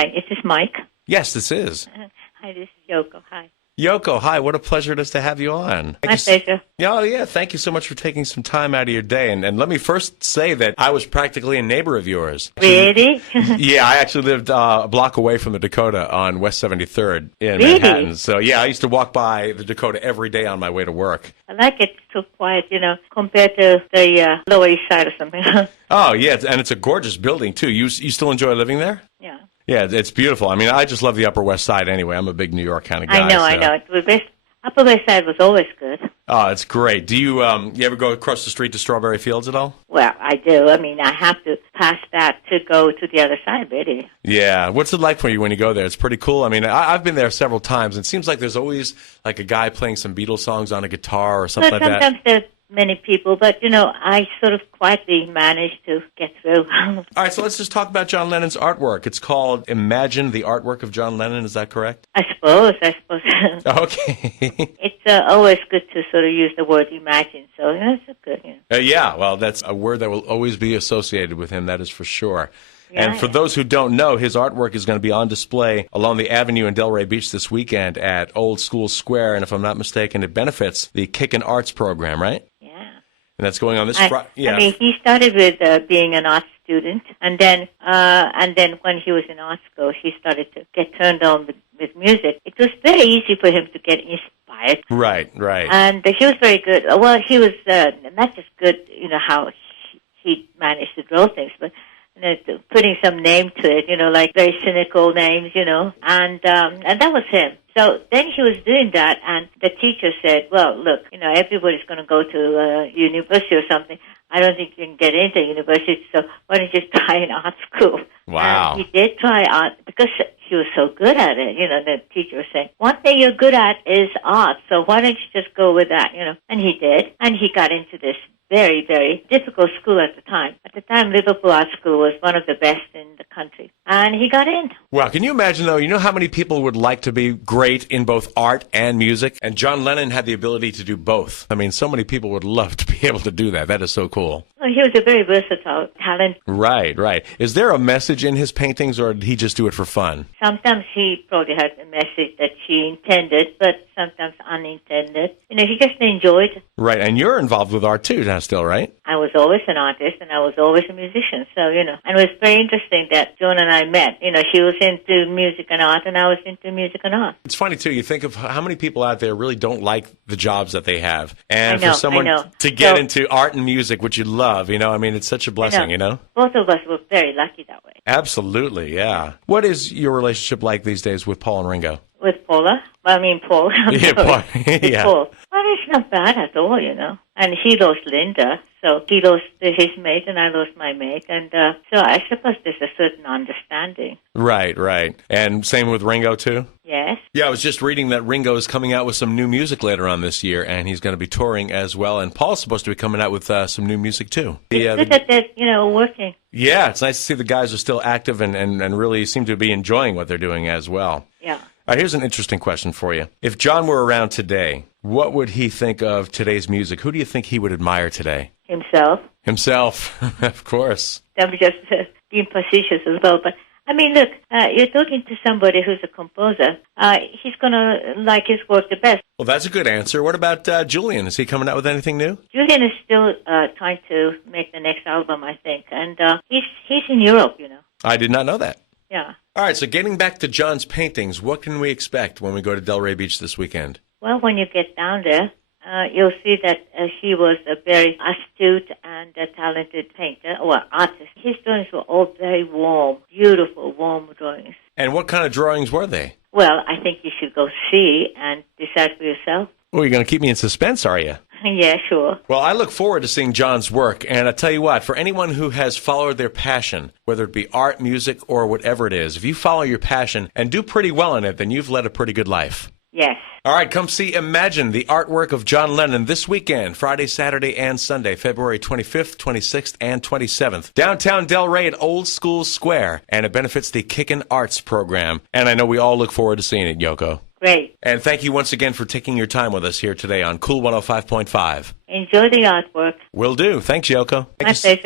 Hi, is this Mike? Yes, this is. Hi, this is Yoko. Hi. Yoko, hi. What a pleasure it is to have you on. My pleasure. Oh, yeah. Thank you so much for taking some time out of your day. And let me first say that I was practically a neighbor of yours. Really? Yeah, I actually lived a block away from the Dakota on West 73rd in Really? Manhattan. So, yeah, I used to walk by the Dakota every day on my way to work. I like it so quiet, compared to the Lower East Side or something. Oh, yeah, and it's a gorgeous building, too. You still enjoy living there? Yeah. Yeah, it's beautiful. I mean, I just love the Upper West Side anyway. I'm a big New York kind of guy. I know. Upper West Side was always good. Oh, it's great. Do you ever go across the street to Strawberry Fields at all? Well, I do. I mean, I have to pass that to go to the other side, really. Yeah. What's it like for you when you go there? It's pretty cool. I mean, I've been there several times, and it seems like there's always like a guy playing some Beatles songs on a guitar or something like that. Sometimes there's many people, but, I sort of quietly managed to get through. All right, so let's just talk about John Lennon's artwork. It's called Imagine the Artwork of John Lennon. Is that correct? I suppose. Okay. It's always good to sort of use the word imagine, so that's good. Yeah, well, that's a word that will always be associated with him, that is for sure. Yeah, and for those who don't know, his artwork is going to be on display along the Avenue in Delray Beach this weekend at Old School Square, and if I'm not mistaken, it benefits the Kickin' Arts program, right? And that's going on this Friday. Yeah. I mean, he started with being an art student, and then when he was in art school, he started to get turned on with music. It was very easy for him to get inspired. Right. And he was very good. Well, he was not just good, how he managed to draw things, but putting some name to it, like very cynical names, and that was him. So then he was doing that, and the teacher said, well, look, everybody's going to go to university or something. I don't think you can get into university, so why don't you try an art school? Wow. And he did try art because he was so good at it. The teacher was saying, one thing you're good at is art, so why don't you just go with that, And he did, and he got into this very, very difficult school at the time. At the time, Liverpool Art School was one of the best in the country. And he got in. Wow. Can you imagine, though, how many people would like to be great in both art and music? And John Lennon had the ability to do both. I mean, so many people would love to be able to do that. That is so cool. Well, he was a very versatile talent. Right. Is there a message in his paintings, or did he just do it for fun? Sometimes he probably had a message that she intended, but sometimes unintended. He just enjoyed it. Right, and you're involved with art too now still, right? I was always an artist, and I was always a musician, so, and it was very interesting that Joan and I met. She was into music and art, and I was into music and art. It's funny, too. You think of how many people out there really don't like the jobs that they have. And I know, for someone to get into art and music, which you love, it's such a blessing, Both of us were very lucky that way. Absolutely, yeah. What is your relationship like these days with Paul and Ringo? With Paula? Paul. Yeah, Paul. Yeah. Paul. Well, it's not bad at all, And he lost Linda, so he lost his mate, and I lost my mate. And so I suppose there's a certain understanding. Right. And same with Ringo, too? Yes. Yeah, I was just reading that Ringo is coming out with some new music later on this year, and he's going to be touring as well. And Paul's supposed to be coming out with some new music, too. It's good that they're, working. Yeah, it's nice to see the guys are still active and really seem to be enjoying what they're doing as well. Yeah. All right, here's an interesting question for you. If John were around today, what would he think of today's music? Who do you think he would admire today? Himself, of course. I'm just being facetious as well, but I mean, look, you're talking to somebody who's a composer. He's going to like his work the best. Well, that's a good answer. What about Julian? Is he coming out with anything new? Julian is still trying to make the next album, I think, and he's in Europe, I did not know that. Yeah. All right, so getting back to John's paintings, what can we expect when we go to Delray Beach this weekend? Well, when you get down there, you'll see that he was a very astute and talented painter, or artist. His drawings were all very warm, beautiful, warm drawings. And what kind of drawings were they? Well, I think you should go see and decide for yourself. Oh, you're going to keep me in suspense, are you? Yeah, sure. Well, I look forward to seeing John's work, and I tell you what, for anyone who has followed their passion, whether it be art, music, or whatever it is, if you follow your passion and do pretty well in it, then you've led a pretty good life. Yes. All right, come see Imagine, the artwork of John Lennon this weekend, Friday, Saturday, and Sunday, February 25th, 26th, and 27th. Downtown Delray at Old School Square, and it benefits the Kickin' Arts program. And I know we all look forward to seeing it, Yoko. Great. And thank you once again for taking your time with us here today on Cool 105.5. Enjoy the artwork. Will do. Thanks, Yoko. My pleasure.